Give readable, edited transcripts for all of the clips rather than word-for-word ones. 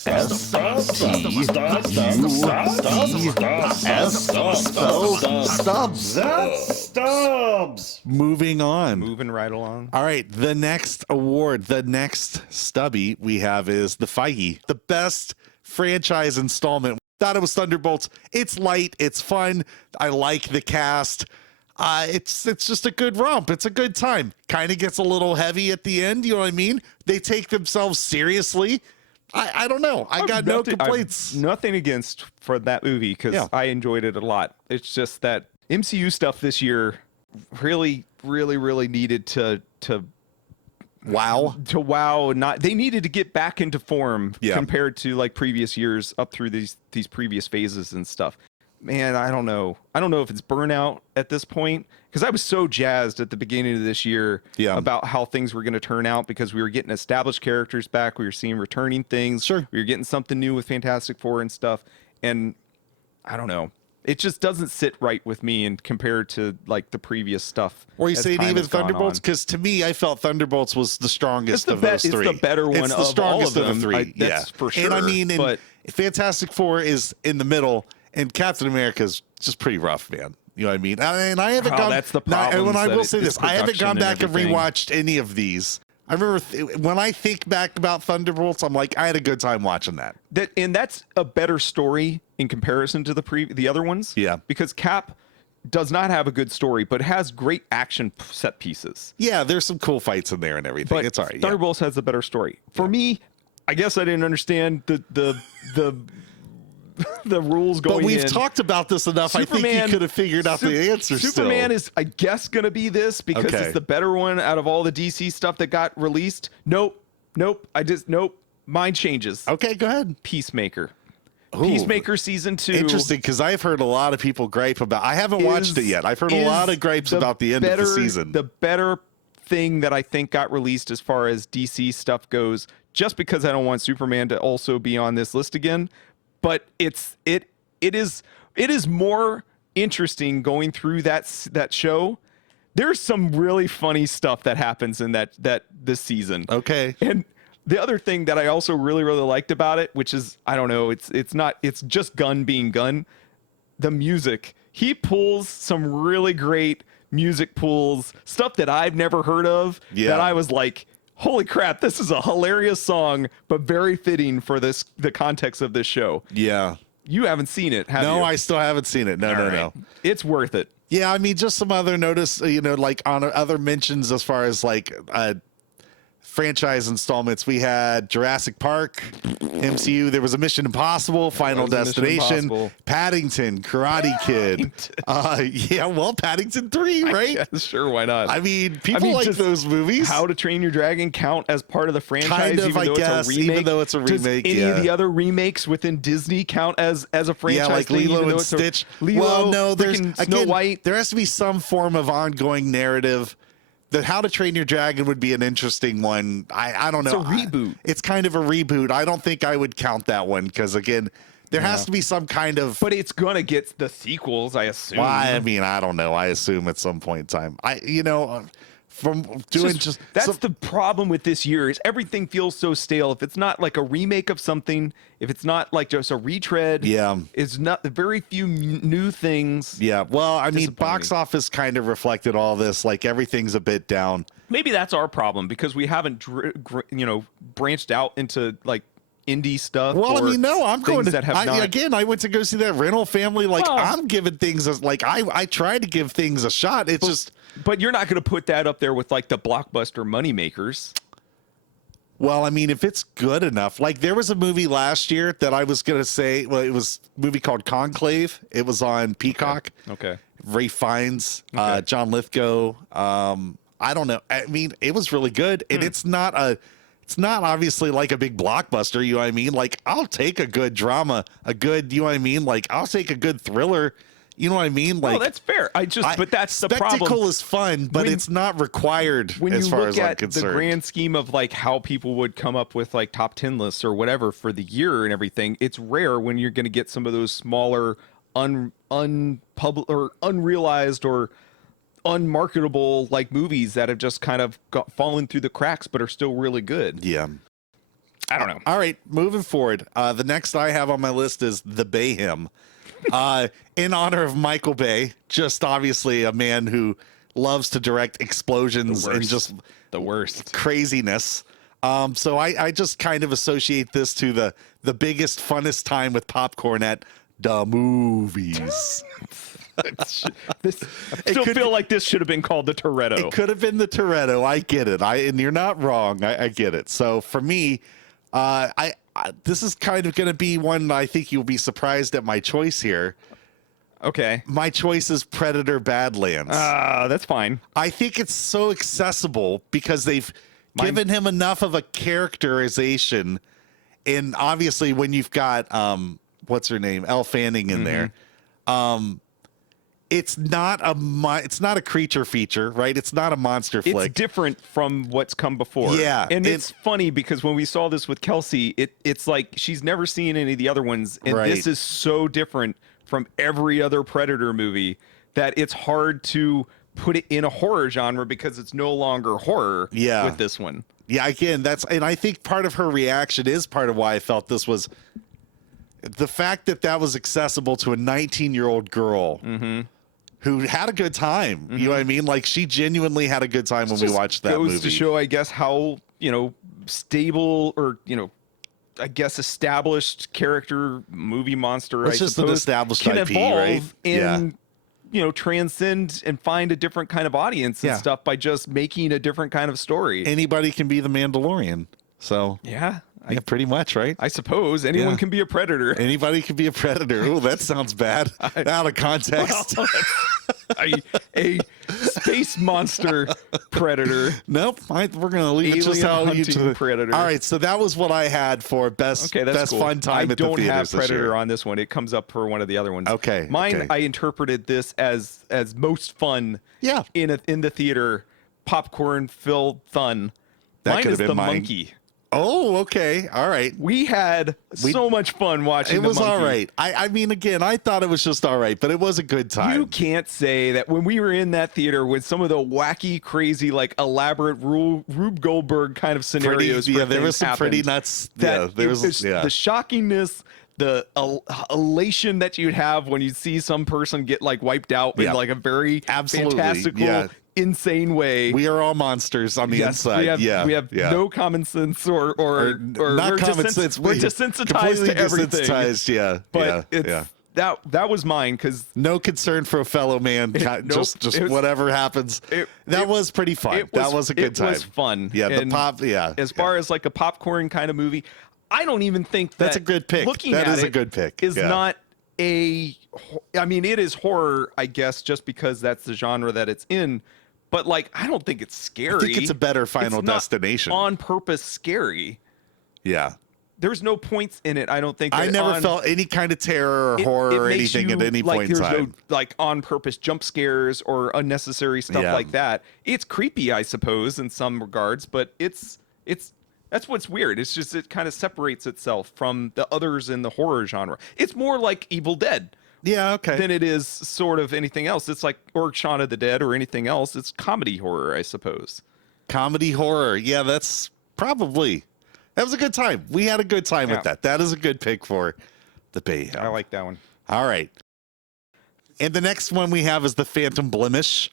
Stubs. Moving on. Moving right along. All right. The next award, the next stubby we have is the Feige, the best franchise installment. Thought it was Thunderbolts. It's light. It's fun. I like the cast. It's just a good romp. It's a good time. Kind of gets a little heavy at the end. You know what I mean? They take themselves seriously. I don't know. I got no complaints. Nothing against for that movie because I enjoyed it a lot. It's just that MCU stuff this year really needed to wow. They needed to get back into form compared to like previous years up through these previous phases and stuff. Man, I don't know. I don't know if it's burnout at this point because I was so jazzed at the beginning of this year about how things were going to turn out because we were getting established characters back. We were seeing returning things. Sure. We were getting something new with Fantastic Four and stuff. And I don't know. It just doesn't sit right with me and compared to like the previous stuff. Or you saying even Thunderbolts? Because to me, I felt Thunderbolts was the strongest of those three. It's the better one it's the strongest of all of the three. That's for sure. And I mean, Fantastic Four is in the middle. And Captain America is just pretty rough, man. You know what I mean? And I haven't gone. That's the problem. And I will say this: I haven't gone back and rewatched any of these. I remember when I think back about Thunderbolts, I'm like, I had a good time watching that. And that's a better story in comparison to the other ones. Yeah, because Cap does not have a good story, but has great action set pieces. Yeah, there's some cool fights in there and everything. But it's all right. Thunderbolts has a better story. For me, I guess I didn't understand the the rules going in. But we've talked about this enough. Superman, I think you could have figured out the answer. Superman is, I guess, going to be this because it's the better one out of all the DC stuff that got released. Nope. Mine changes. Okay, go ahead. Peacemaker. Ooh. Peacemaker season 2. Interesting, because I've heard a lot of people gripe about. I haven't watched it yet. I've heard a lot of gripes about the end of the season. The better thing that I think got released as far as DC stuff goes, just because I don't want Superman to also be on this list again. But it is more interesting going through that show. There's some really funny stuff that happens in this season. Okay. And the other thing that I also really liked about it, which is I don't know, it's just Gunn being Gunn. The music. He pulls some really great music pulls, stuff that I've never heard of. Yeah. That I was like, holy crap, this is a hilarious song, but very fitting for the context of this show. Yeah. You haven't seen it, have you? No, I still haven't seen it. No. It's worth it. Yeah, I mean, just some other notice, like on other mentions as far as like franchise installments. We had Jurassic Park, MCU. There was a Mission Impossible, Final Destination, Paddington, Karate Kid. Paddington 3, right? Yeah, sure, why not? I mean, people like those movies. How to Train Your Dragon count as part of the franchise, kind of, even though it's a remake. Does any of the other remakes within Disney count as a franchise? Yeah, like thing, Lilo and Stitch. There's Snow White. There has to be some form of ongoing narrative. The How to Train Your Dragon would be an interesting one. I don't know. It's a reboot. It's kind of a reboot. I don't think I would count that one because, again, there has to be some kind of... But it's going to get the sequels, I assume. Well, I mean, I don't know. I assume at some point in time. That's the problem with this year is everything feels so stale. If it's not like a remake of something, if it's not like just a retread, it's not very few new things. Yeah, well, I mean, box office kind of reflected all this. Like everything's a bit down. Maybe that's our problem because we haven't, branched out into like indie stuff. Well, I mean, no, I'm going to. I went to go see that Rental Family. Like, I'm giving things as like I try to give things a shot. But you're not going to put that up there with like the blockbuster moneymakers. Well, I mean, if it's good enough, like there was a movie last year that I was going to say, well, it was a movie called Conclave. It was on Peacock. Okay. Ray Fiennes, John Lithgow. I don't know. I mean, it was really good. And it's not obviously like a big blockbuster. You know what I mean? Like I'll take a good drama, you know what I mean? Like I'll take a good thriller. You know what I mean? Like, that's fair. But that's the problem. Spectacle is fun, but it's not required as far as I'm concerned. When you look at the grand scheme of like how people would come up with like top 10 lists or whatever for the year and everything, it's rare when you're going to get some of those smaller, or unrealized or unmarketable like movies that have just kind of fallen through the cracks, but are still really good. Yeah. I don't know. All right, moving forward. The next I have on my list is the Bayham. In honor of Michael Bay, just obviously a man who loves to direct explosions and just the worst craziness. So I just kind of associate this to the biggest, funnest time with popcorn at the movies. I still feel like this should have been called the Toretto. It could have been the Toretto. I get it. And you're not wrong. I get it. So for me, this is kind of going to be one I think you'll be surprised at my choice here. Okay. My choice is Predator Badlands. That's fine. I think it's so accessible because they've given him enough of a characterization. And obviously when you've got, what's her name? Elle Fanning in there. It's not a creature feature, right? It's not a monster flick. It's different from what's come before. Yeah. And it's funny because when we saw this with Kelsey, it's like she's never seen any of the other ones. And this is so different from every other Predator movie that it's hard to put it in a horror genre because it's no longer horror with this one. Yeah, again, and I think part of her reaction is part of why I felt this was the fact that was accessible to a 19-year-old girl who had a good time. You know what I mean? Like, she genuinely had a good time when we watched that movie. Goes to show, I guess, how, stable or, I guess established character movie monster, it's just an established can IP, evolve right? And, transcend and find a different kind of audience and stuff by just making a different kind of story. Anybody can be the Mandalorian. So, yeah, pretty much, right? I suppose anyone can be a predator. Anybody can be a predator. Oh, that sounds bad. Out of context. Well, a space monster predator. Nope. We're going to leave it just how you do. Predator. All right. So that was what I had for best cool. Fun time at the theaters. I don't have Predator on this one. It comes up for one of the other ones. Okay. Mine, I interpreted this as most fun. Yeah. In the theater, popcorn filled fun. That mine is the monkey. Oh, okay. All right. We had so much fun watching it. It was all right. I mean, again, I thought it was just all right, but it was a good time. You can't say that when we were in that theater with some of the wacky, crazy, like elaborate Rube Goldberg kind of scenarios. There was some pretty nuts. The shockingness, the elation that you'd have when you see some person get like wiped out in like a very fantastical, insane way. We are all monsters on the inside. We have no common sense or not common sense. We're desensitized to everything. Desensitized, but that was mine because no concern for a fellow man. Just whatever happens. That was pretty fun. That was a good time. It was fun. Yeah, the pop. Yeah. As far as like a popcorn kind of movie, I don't even think that's a good pick. That is a good pick. Is not a. I mean, it is horror, I guess, just because that's the genre that it's in. But like, I don't think it's scary. I think it's a better Final Destination. On purpose scary. Yeah. There's no points in it. I don't think. I never felt any kind of terror or horror or anything at any point in time. There's no like on purpose jump scares or unnecessary stuff like that. It's creepy, I suppose, in some regards, but it's that's what's weird. It's just it kind of separates itself from the others in the horror genre. It's more like Evil Dead. Yeah, okay. Than it is sort of anything else. It's like, or Shaun of the Dead or anything else. It's comedy horror, I suppose. Comedy horror. Yeah, that's probably. That was a good time. We had a good time with that. That is a good pick for the Bayham. I like that one. All right. And the next one we have is the Phantom Blemish.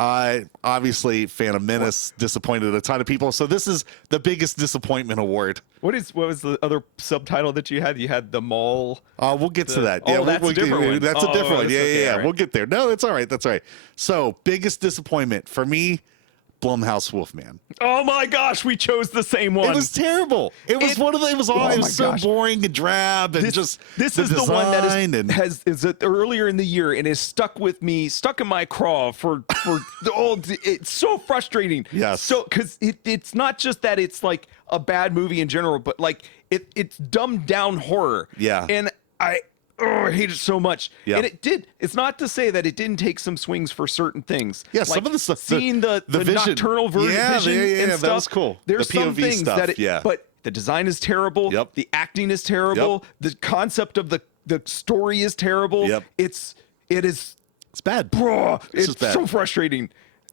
Obviously, Phantom Menace disappointed a ton of people. So this is the biggest disappointment award. What was the other subtitle that you had? You had the Mall. We'll get to that. Yeah, that's a different one. That's a different one. Yeah. Right. We'll get there. No, it's all right. That's all right. So biggest disappointment for me, Blumhouse Wolfman. Oh my gosh, we chose the same one. It was terrible. It was one of the. It was so boring and drab and this is the one that is earlier in the year and is stuck with me, stuck in my craw for it's so frustrating. Yes. So because it's not just that it's like a bad movie in general, but like it's dumbed down horror. Yeah. And I hate it so much. Yep. And it's not to say that it didn't take some swings for certain things. Yeah, like some of the stuff. Seeing the nocturnal vision and stuff. That was cool. There's some things stuff, but the design is terrible. Yep. The acting is terrible. Yep. The concept of the story is terrible. Yep. It's bad. Bro, it's bad. So frustrating.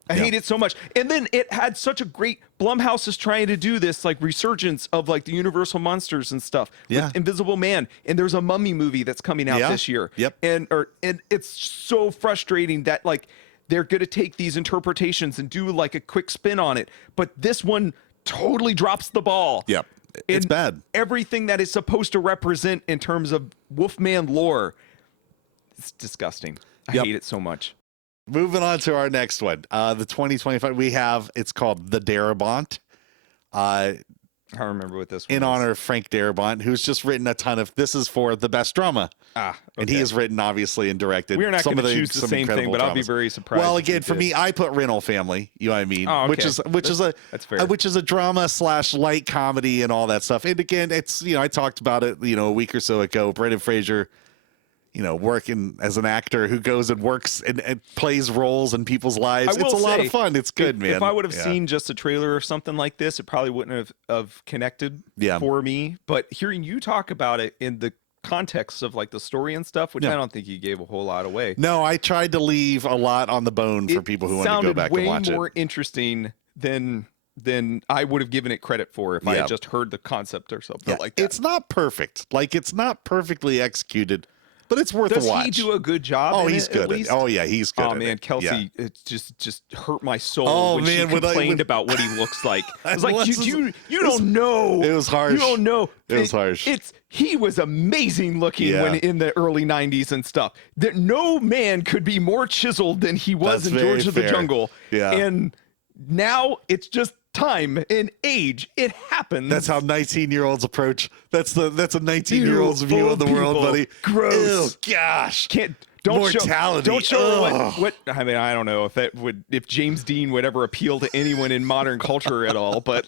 I hate it so much. And then it had such a great Blumhouse is trying to do this like resurgence of like the Universal monsters and stuff. Yeah. With Invisible Man, and there's a Mummy movie that's coming out this year. Yep. And it's so frustrating that like they're going to take these interpretations and do like a quick spin on it, but this one totally drops the ball. Yep. It's bad. Everything that is supposed to represent in terms of Wolfman lore, it's disgusting. I hate it so much. Moving on to our next one. The 2025 it's called The Darabont. I don't remember what this one in is. honor of Frank Darabont, who's just written a ton of, this is for the best drama. Okay. And he has written, obviously, and directed. We're not going to choose the same thing, but I'll be very surprised. Well, again, for me, I put Rental Family, you know what I mean? Oh, okay. Which is a drama / light comedy and all that stuff. And again, it's, I talked about it, a week or so ago. Brendan Fraser, working as an actor who goes and works and plays roles in people's lives. It's a lot of fun. It's good, man. If I would have seen just a trailer or something like this, it probably wouldn't have connected for me. But hearing you talk about it in the context of like the story and stuff, which I don't think you gave a whole lot away. No, I tried to leave a lot on the bone for people who want to go back and watch it. Sounded way more interesting than I would have given it credit for if I had just heard the concept or something like that. It's not perfect. Like, it's not perfectly executed, but it's worth a watch. Does he do a good job? Oh, he's good. Oh, yeah, he's good. Oh man, Kelsey, it just hurt my soul when man, she complained about what he looks like. I was like, you don't know. It was harsh. You don't know. It was harsh. He was amazing looking when in the early '90s and stuff. That no man could be more chiseled than he was in George of the Jungle. Yeah, and now it's just time and age. It happens. That's how 19-year-olds approach. That's a 19-year-old's view of the world, buddy. Gross. Ew, gosh. Don't mortality. Show what I mean. I don't know if James Dean would ever appeal to anyone in modern culture at all. But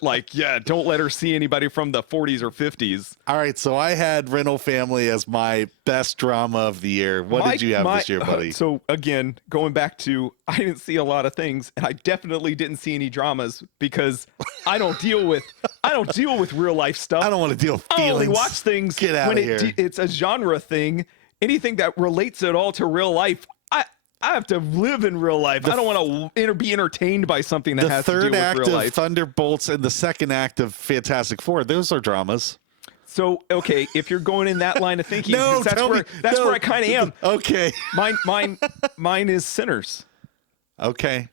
don't let her see anybody from the 40s or 50s. All right, so I had Rental Family as my best drama of the year. What did you have this year, buddy? So again, going back to, I didn't see a lot of things, and I definitely didn't see any dramas because I don't deal with real life stuff. I don't want to deal with feelings. I only watch things Get out when of here. It's a genre thing. Anything that relates at all to real life, I have to live in real life. I don't want to be entertained by something that has to do with real life. The third act of Thunderbolts and the second act of Fantastic Four, those are dramas. So, okay, if you're going in that line of thinking, that's where I kind of am. Okay. Mine is Sinners. Okay.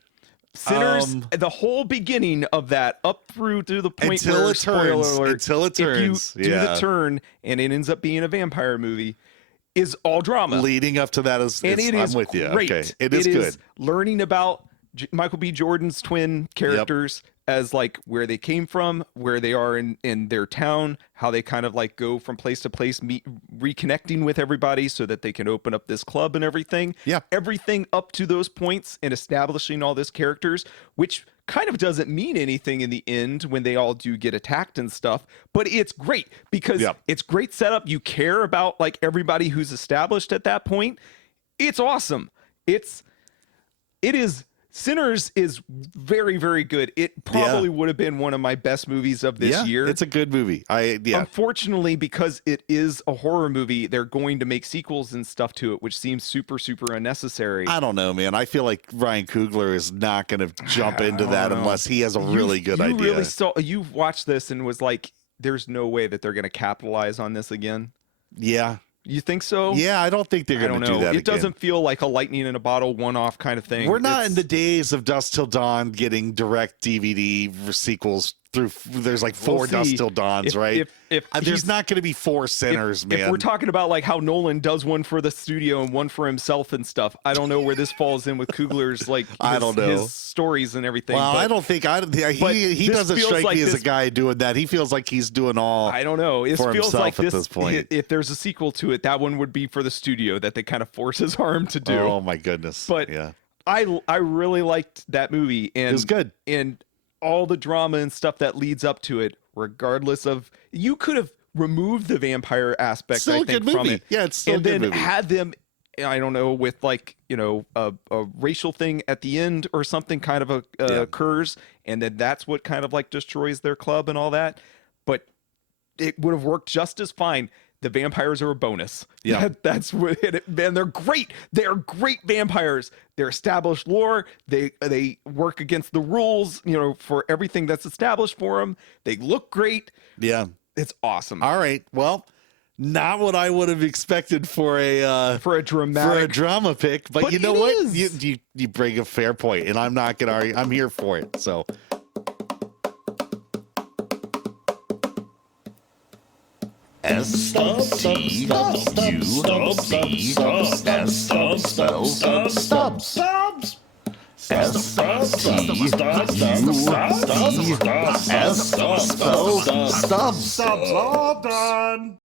Sinners, the whole beginning of that up through to the point where, spoiler alert, until it turns. If you do the turn and it ends up being a vampire movie, is all drama. Leading up to that I'm with you. Great. Okay. It is good. Learning about Michael B. Jordan's twin characters as like where they came from, where they are in their town, how they kind of like go from place to place, reconnecting with everybody so that they can open up this club and everything. Yeah. Everything up to those points and establishing all these characters, which kind of doesn't mean anything in the end when they all do get attacked and stuff, but it's great because it's great setup. You care about like everybody who's established at that point. It's awesome. Sinners is very, very good. It probably would have been one of my best movies of this year. It's a good movie. Unfortunately, because it is a horror movie, they're going to make sequels and stuff to it, which seems super, super unnecessary. I don't know, man. I feel like Ryan Coogler is not going to jump into that unless he has a really good idea. You've watched this and was like, there's no way that they're going to capitalize on this again. Yeah. You think so? Yeah, I don't think they're going to do that again. It doesn't feel like a lightning in a bottle one-off kind of thing. We're not in the days of Dusk Till Dawn getting direct DVD sequels through. There's like 4 Dusk Till Dawns, right? There's not going to be 4 Sinners, man. If we're talking about like how Nolan does one for the studio and one for himself and stuff, I don't know where this falls in with Coogler's like his stories and everything. Well, I don't think he doesn't strike me as a guy doing that. He feels like he's doing all. I don't know. It feels like at this point. If there's a sequel to it, that one would be for the studio that they kind of force his arm to do. Oh my goodness! But I really liked that movie, and it was good. And all the drama and stuff that leads up to it, regardless of, you could have removed the vampire aspect, still I think, from it. Yeah, it's still and a good then movie. had them, I don't know, with like, a racial thing at the end or something kind of occurs, and then that's what kind of like destroys their club and all that. But it would have worked just as fine. The vampires are a bonus. Yeah. That's what it, man, they're great. They're great vampires. They're established lore. They work against the rules, you know, for everything that's established for them. They look great. Yeah. It's awesome. All right. Well, not what I would have expected for a drama pick, but you know what? You bring a fair point, and I'm not gonna argue. I'm here for it. So Stubs. All done.